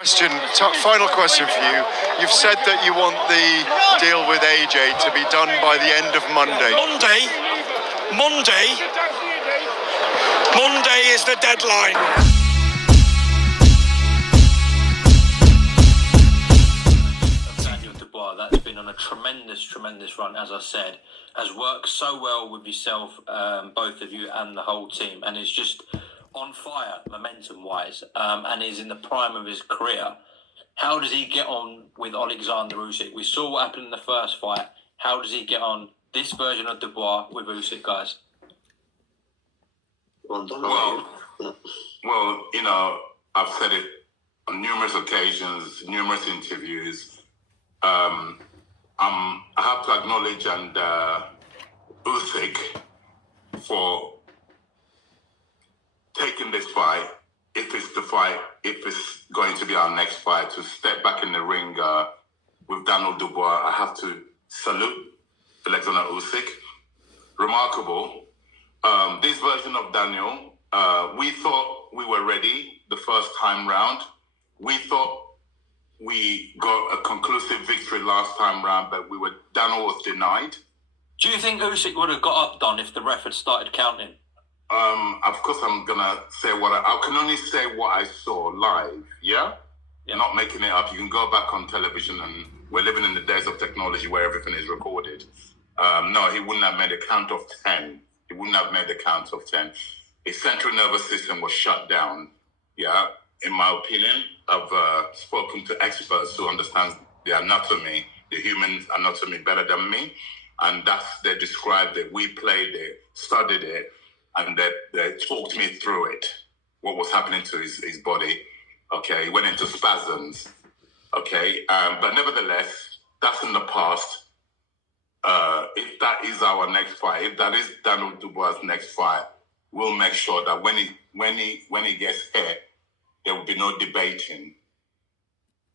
Final question for you. You've said that you want the deal with AJ to be done by the end of Monday. Monday is the deadline. Daniel Dubois, that's been on a tremendous run, as I said, has worked so well with yourself, both of you and the whole team, and is just on fire, momentum-wise, and is in the prime of his career. How does he get on with Oleksandr Usyk? We saw what happened in the first fight. How does he get on this version of Dubois with Usyk, guys? Well, you know, I've said it on numerous occasions, numerous interviews. I have to acknowledge Usyk for taking this fight, if it's going to be our next fight, to step back in the ring with Daniel Dubois. I have to salute Oleksandr Usyk. Remarkable. This version of Daniel, we thought we were ready the first time round. We thought we got a conclusive victory last time round, but Daniel was denied. Do you think Usyk would have got up, Don, if the ref had started counting? Of course, I'm gonna say I can only say what I saw live. Yeah, not making it up. You can go back on television, and we're living in the days of technology where everything is recorded. No, he wouldn't have made a count of 10. He wouldn't have made a count of 10. His central nervous system was shut down. Yeah, in my opinion, I've spoken to experts who understand the anatomy, the human anatomy, better than me, and they described it. We played it, studied it, and they talked me through it, what was happening to his body. Okay, he went into spasms. Okay, but nevertheless, that's in the past. If that is our next fight, if that is Daniel Dubois' next fight, we'll make sure that when he gets hit, there will be no debating.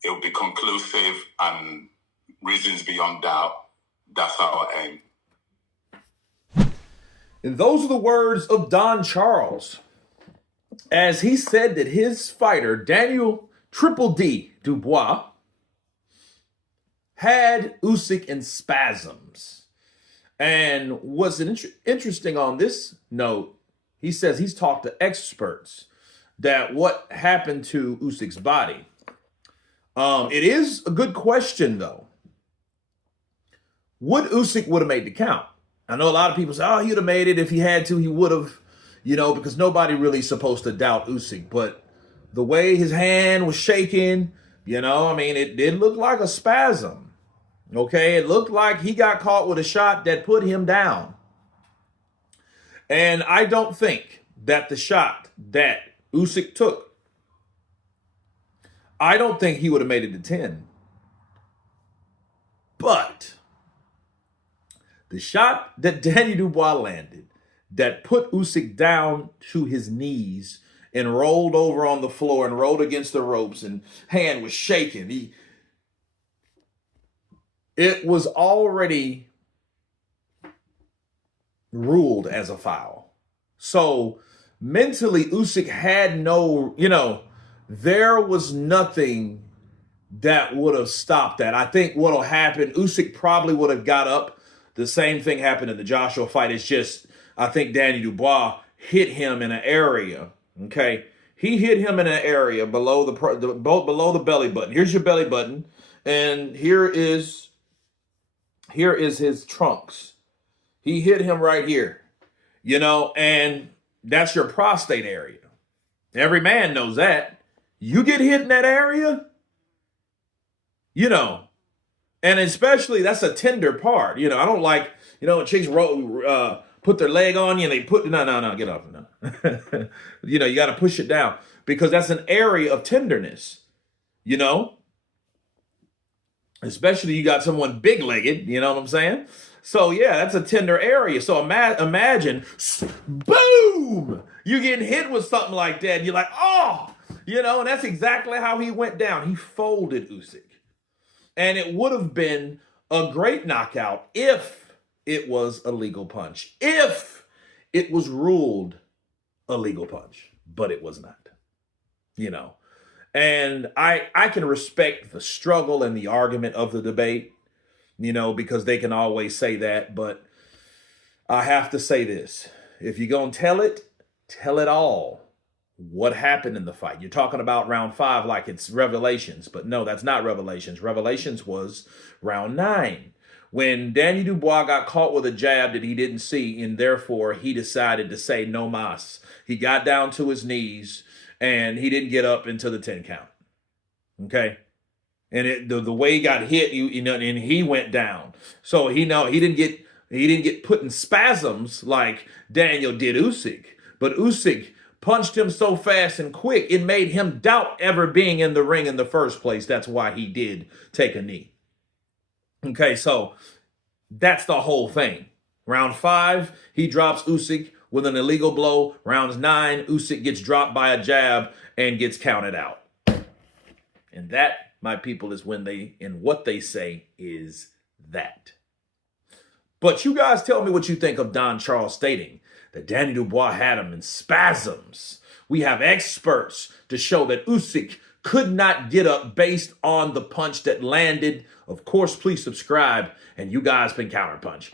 It will be conclusive and reasons beyond doubt. That's our aim. And those are the words of Don Charles, as he said that his fighter, Daniel Triple D Dubois, had Usyk in spasms. And what's interesting on this note, he says he's talked to experts that what happened to Usyk's body. It is a good question, though. Would Usyk would have made the count? I know a lot of people say, oh, he would have made it if he had to. He would have, because nobody really is supposed to doubt Usyk. But the way his hand was shaking, it did look like a spasm. Okay, it looked like he got caught with a shot that put him down. And I don't think that the shot that Usyk took, I don't think he would have made it to 10. But the shot that Daniel Dubois landed that put Usyk down to his knees and rolled over on the floor and rolled against the ropes and hand was shaking. It was already ruled as a foul. So mentally, Usyk had there was nothing that would have stopped that. I think what'll happen, Usyk probably would have got up. The same thing happened in the Joshua fight. It's just, I think Daniel Dubois hit him in an area. Okay, he hit him in an area below the belly button. Here's your belly button, and here is his trunks. He hit him right here, and that's your prostate area. Every man knows that. You get hit in that area, and especially that's a tender part. I don't like, when chicks put their leg on you and they no, get off. No. You got to push it down because that's an area of tenderness, especially you got someone big-legged, you know what I'm saying? So yeah, that's a tender area. So imagine, boom, you getting hit with something like that. And you're like, oh, and that's exactly how he went down. He folded Usyk. And it would have been a great knockout if it was a legal punch. If it was ruled a legal punch. But it was not. And I can respect the struggle and the argument of the debate, you know, because they can always say that. But I have to say this. If you're going to tell it all. What happened in the fight? You're talking about round 5 like it's Revelations. But no, that's not Revelations. Revelations was round 9. When Daniel Dubois got caught with a jab that he didn't see, and therefore he decided to say no mas. He got down to his knees, and he didn't get up into the 10 count. Okay? And the way he got hit, you know, and he went down. So he didn't get put in spasms like Daniel did Usyk. But Usyk punched him so fast and quick, it made him doubt ever being in the ring in the first place. That's why he did take a knee. Okay, so that's the whole thing. Round 5, he drops Usyk with an illegal blow. Rounds 9, Usyk gets dropped by a jab and gets counted out. And that, my people, is when what they say is that. But you guys tell me what you think of Don Charles stating that Danny Dubois had him in spasms. We have experts to show that Usyk could not get up based on the punch that landed. Of course, please subscribe, and you guys been counterpunch.